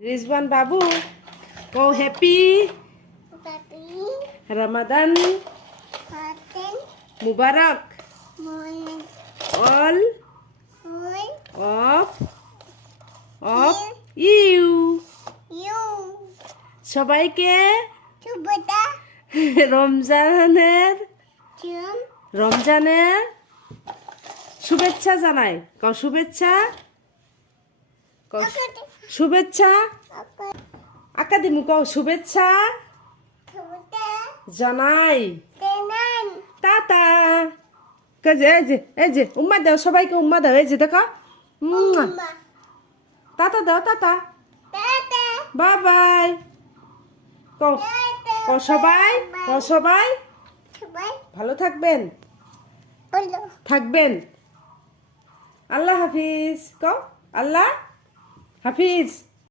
রিজওয়ান বাবু কও হ্যাপি রমাদান মুবারক অল অফ অফ ইউ সবাইকে রমজানের রমজানের শুভেচ্ছা জানাই কও শুভেচ্ছা কও শুভেচ্ছা আকাদিমু কও শুভেচ্ছা জানাই টাটা কাজে এই যে উম্মা দাও সবাইকে উম্মা দাও এই যে দেখো টাটা দাও টাটা বাই বাই কও কও সবাই ভালো থাকবেন থাকবেন আল্লাহ হাফিজ কও আল্লাহ হাফিজ